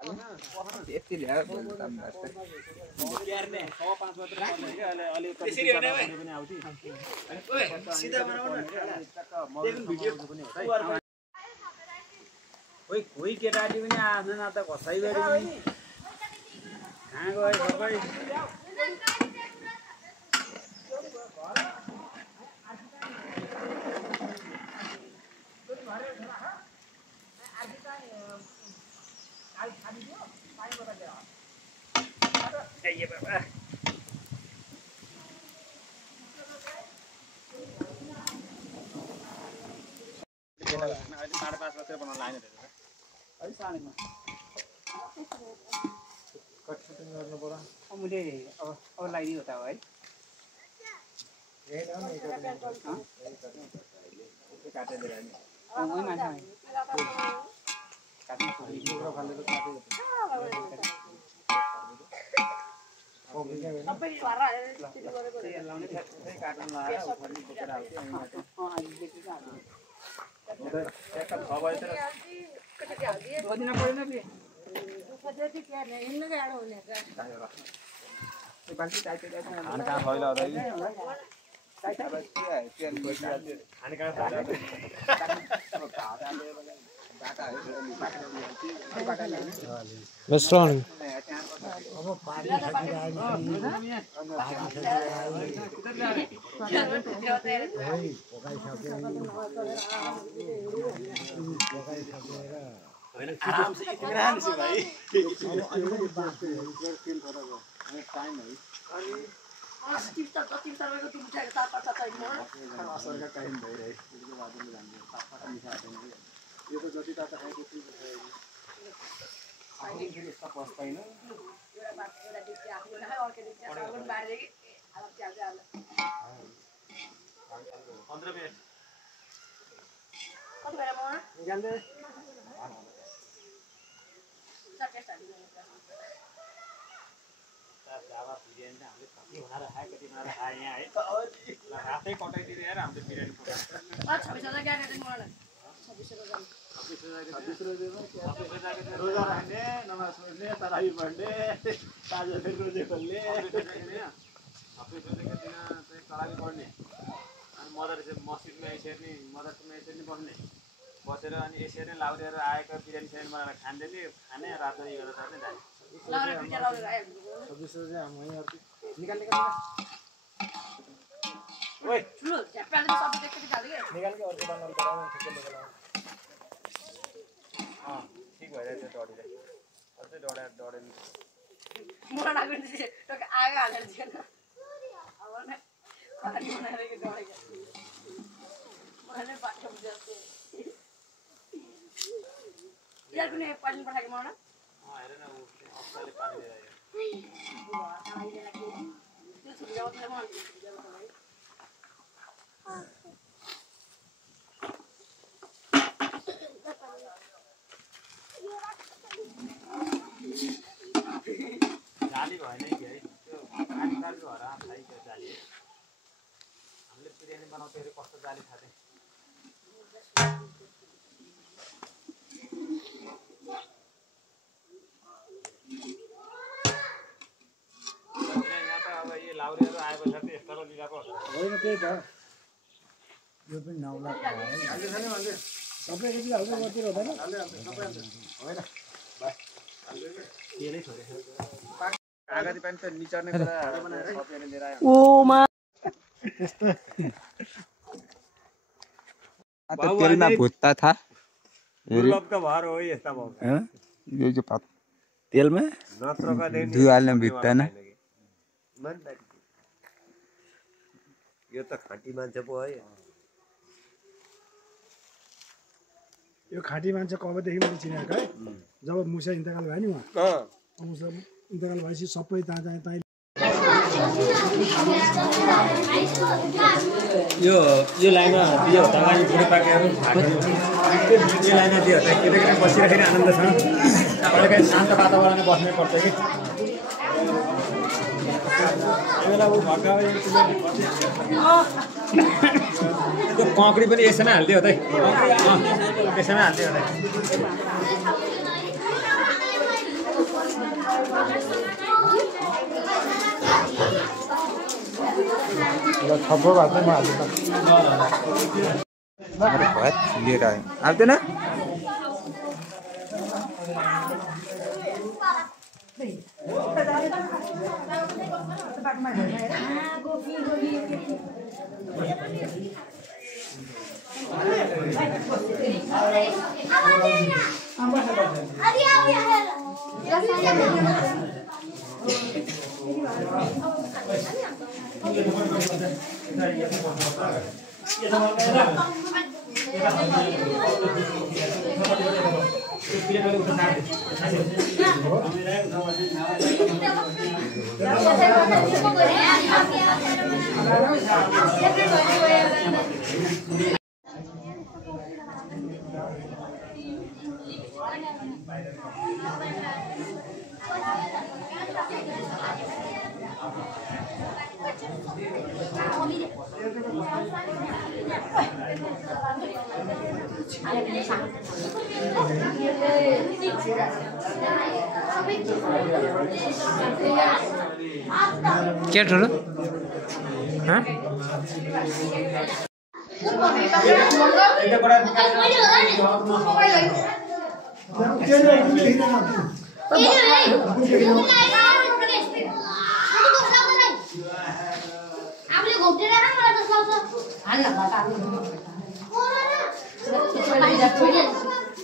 यति ल्याएर क्यार्ने 5.5 मात्र पर्ने के अलि त्यसरी हो नि पनि आउँथि ओए सिधा बनाउ न देखुन भिडियो पनि हो त ओइ कोही केटाटी पनि आएन त कसै गरी पनि कहाँ गए सबै ये बाबा अहिले 5:30 बजे बनाउन लाइन हेरेर अहिले साँढेमा कट सुटिङ गर्नु पर्यो मैले अब लगाइदियो त है काटेर दिएर नि ओइ मान्छे काट्नु छोडेको खालेको काट्यो सबै भरा त्यसले गरेको तेल लाउने सबै कार्टुन लाएर उफाल्ने बोकेर आउँछ अनि माथि अहिले देखि हाल्नु एक 6 बजे तर कति हाल्दिए दोदिन पर्दैन बे दुखजति के हैन हिँड्न गाह्रो हुने छ त्यो बाल्टी टाइट खान कहाँ फैला हो टाइट अब तेल बसिहाल्यो खान कहाँ फैला अब भाडाले बाटा है बाटा रेस्टुरेन्ट अब पानी खाइरहेको आराम से इत्मीनान से भाई टाइम है अनि अस्ति त कति सबैको तिन चार ताता छैन असरका टाइम भइरहेको त्यसको बादमा जान्ने ताता मिठा छैन यो त जति ताता खाए त्यति अहिले फेरि यस्तो पस्दैन एउटा बात एउटा दिक्क आफ्नो नखाए अर्को दिक्क सबैको बारे कि अलग च्याल 15 मिनेट कति बेला म निकाल्दै जावा बिरयानी त हामीले कति बनाएर खाए कति बनाएर खाए यहाँ है रातै कटाइदिएर यार हामीले बिरयानी पकाएको 26,000 क्या गर्दैन मलाई 26,000 रोजा राख्ने नमाज पढ्ने तरावी पढ्ने ताजा फेरि खोल्ने 26,000 दिन चाहिँ तरावी पढ्ने अनि मदरसा मस्जिदमा यसरी मदरसामा यसरी बस्ने बसेर अनि यसरी लाउरेर आएको बिरयानी सेन बनाएर खाँदै खाने रातभरि गरेर सर्ने जाने लाउरे पिटा लाउरे आयो 26,000 चाहिँ हामी निकाल्ने ओइ ठुलो झ्याप्पाले सबै देख्दै खाले के निकाल के अर्को बनाउनु पर्यो ठिकै लेखेर ठीक भइरहेछ डढिले अझै डढेन मोरा नागुन चाहिँ टक आगो हालेर दिएन अब न पानी बनाएर के डढेको मैले बाटो बुझ्छु यार कुनै पानी पठाके मलाई हेर न अफले पानी दिएर आयो त्यो छुट्याउ त म जाली भएन कि है त्यो पानी तारको हरा खाइ त्यो जाली हामीले बिरयानी बनाउँदाखेरि कस्तो जाली खाथे यहाँ त अब यो लाउरेहरू आएपछि त यस्तो लिला पो होइन त्यही त यो पनि 9 लाख हो हाल्दै छैन भन्दै सबै केजी हाल्दै मात्र हुँदैन हाल्दै सबै होइन बाइ तेलै छोरे कागती पानी त निचर्ने कुरा बनाएर सपेर लिएर आयो ओ मा तो तेल में भुजता था दुर्लभ का भार हो यस्ता भाव ये जो तेल में नत्र का देन धुआले भित्ता ना यो त खाटी मान्छे पो है यो खाटी मान्छे कबदेखि मैले चिनेको है जब मुसा इन्तकाल भयो नि उहाँ मुसा इन्तकाल भएपछि सबै ताजा यो लाइनमा दियो तगानी बुढी पाकेहरू यो लाइनमा दियो त केटाकेटी बसिराखेर आनन्द छ कहिलेकाहीँ शान्त वातावरणमा बस्नै पर्छ कि बेला ऊ भगायो त्यो कङ्क्री पनि यसैमा हालिदियो त यसैमा हालिदियो त थप्पो भएको म हाल्छु त मेरो भात लिएर आएँ आउँदैन क्या ठुलो हाँ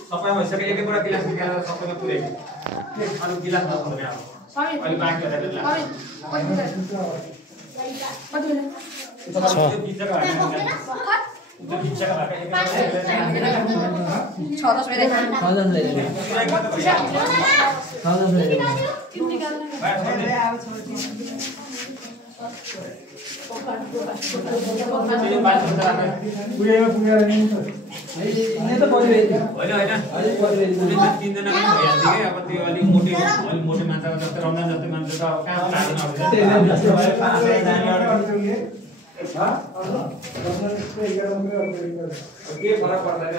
सबै भइसक्यो एक एकवटा गिलास निकालेर सबैमा पुर्याइदियो अरु गिलास नखानु यहाँ अहिले बाँकी मोटे मान्छे जस्तै रमजान जस्तै मान्छे त कहाँ के फरक पर्दैन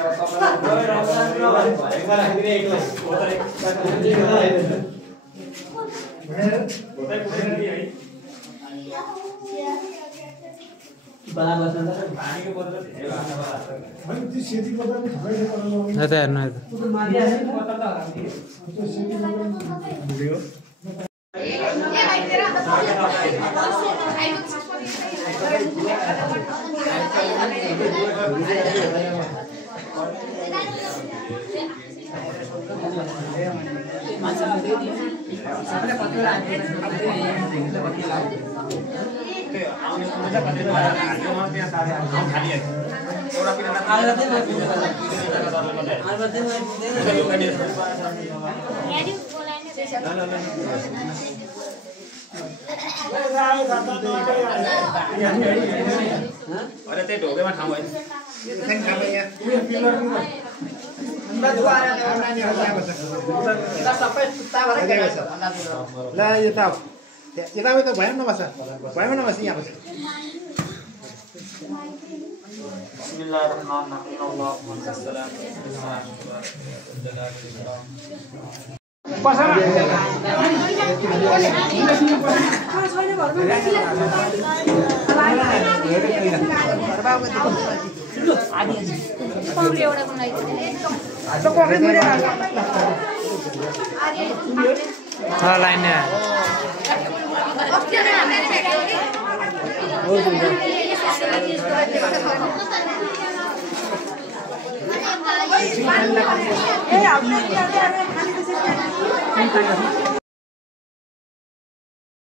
अरे त्यही ढोकेमा ठाउँ होइन ल यता यताउता भएन नबस भएन नबस यहाँ बस लाइन ए